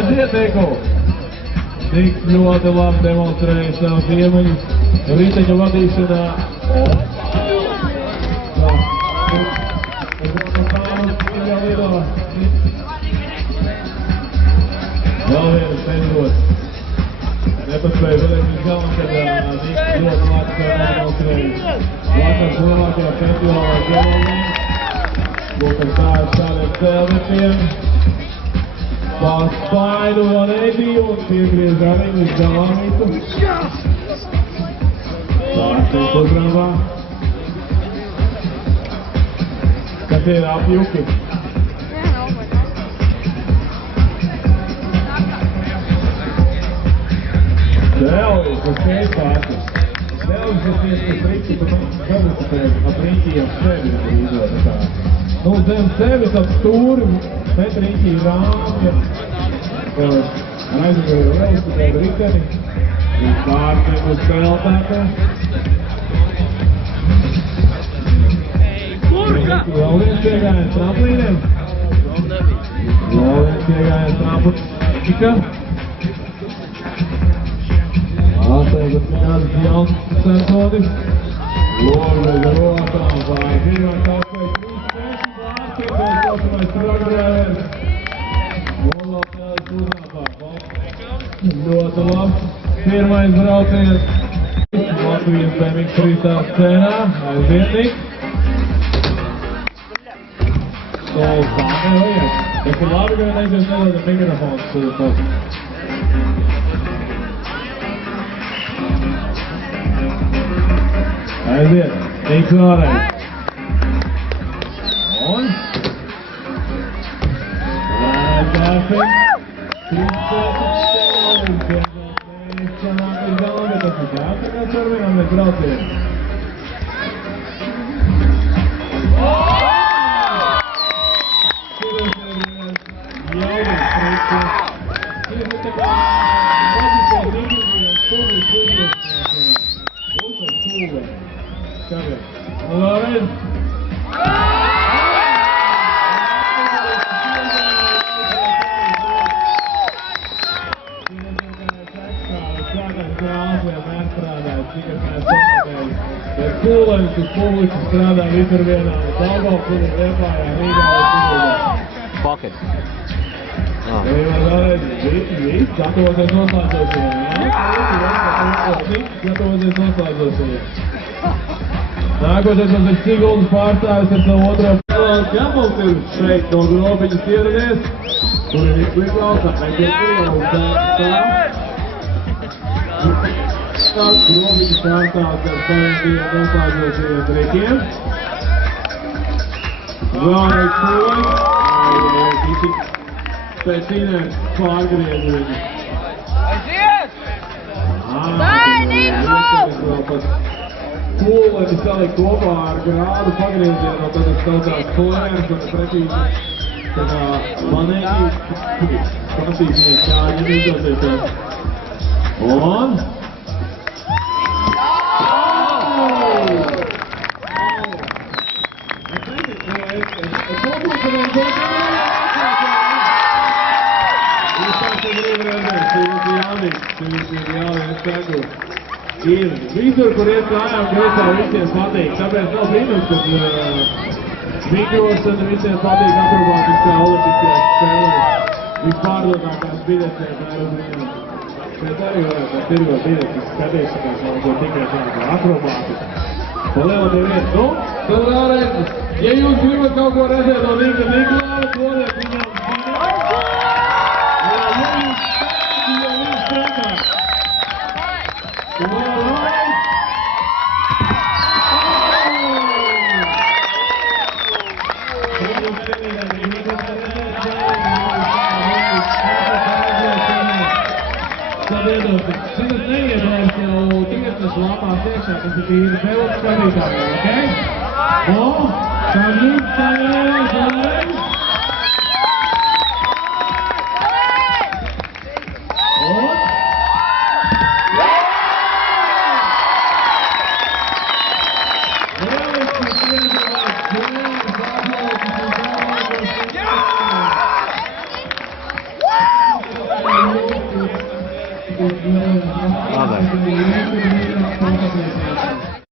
Aiziet, Eko! Tik ļoti labi demonstrēja savus iemaņus riteņu vadīšanā. Vēl viens pēdējos. Nepaspēja vēlēt viņš galvam, kad Niks ļoti labi demonstrēja. Vakar Slovākijā Pentilāvā Dževalīns. Lūkam tā ar saviem cēlvetiem. Paspaidu vēl nebija un piegriež arī uz galvānītu. Sākties uzrāvā. Kas ir apjuki? Dēlis, kas šeit pārtis. Dēlis, kas ies pēc rīki, bet demonstrēja ap rīki ap sevi izvada tā. Nu, zem sevis ap stūri, pēc rīki rāmja. Aizgāja velosipēdu riteni. Viņš pārtiem uz spēlētāku. Vēl viens iegājies tramplīniem. Vēl viens iegājies tramplīniem. Atteikot kādas jaunas sensonis. Loža rokām vai pirmā kāpēc. Vārtīpēc klausamais programmērs. Molotājs uzrāpā. Ļoti labi. Pirmais brauciens. Latvijas BMX freestyle scēnā. Aizietnik. Solis tā nevajag. Tas ir labi, ka neviens nedod mikrofons. Aiziet, Niks vēlreiz. Un? Lēkāsim. Mēs sanāk uz galvu, bet tas ir jāsakās ar vienam mēs braucienu. Vēlreiz. Kūlēns uz publiku strādā visur vienā. Daugavpilī, Liepājā, Rīgā vai Siguldā. Pocket. Vēlreiz. Viss gatavoties noslēdzošajiem. Gatavoties noslēdzošajiem. Nākošais mums ir Siguldas pārstāvis ar savu otro pilāns. Ja mums ir šeit no grobiņas ieradies, tur ir izliklaus, apmēķies pilāns tā. Grobiņas pārstāvis ar saviem diviem noslēdzošajiem trikiem. Vēlreiz soļi. Pēc cīnēm pārgriezu viņu. Aiziet! Dai, Niko! Kūlēni salikt kopā ar grādu pagriezienu, tad tas saucās klērs un precīzi tādā manēķī patīsimies kā viņam izdosies. Un? Visur, kur iet kājām griezā, visiem patīk. Tāpēc nav brīnums, ka mikros un visiem patīk akrobātiskā olimpiskajās spēlēs. Vispārdotākās biļetēs aerobrīnums. Šeit arī varētu tirgot biļetes, skatīšanās, ko tikai šādā akrobātiski. Palielātie vietas. Nu, tad vēlreiz, ja jūs gribat kaut ko redzēt no Nika Niklāva, dodiet viņam Šitas neiebrauc jau tiesas lapās iekšā, kas ir tīri sev skatītājiem, ok? Un, tad jūs vēlreiz. Un. Labi.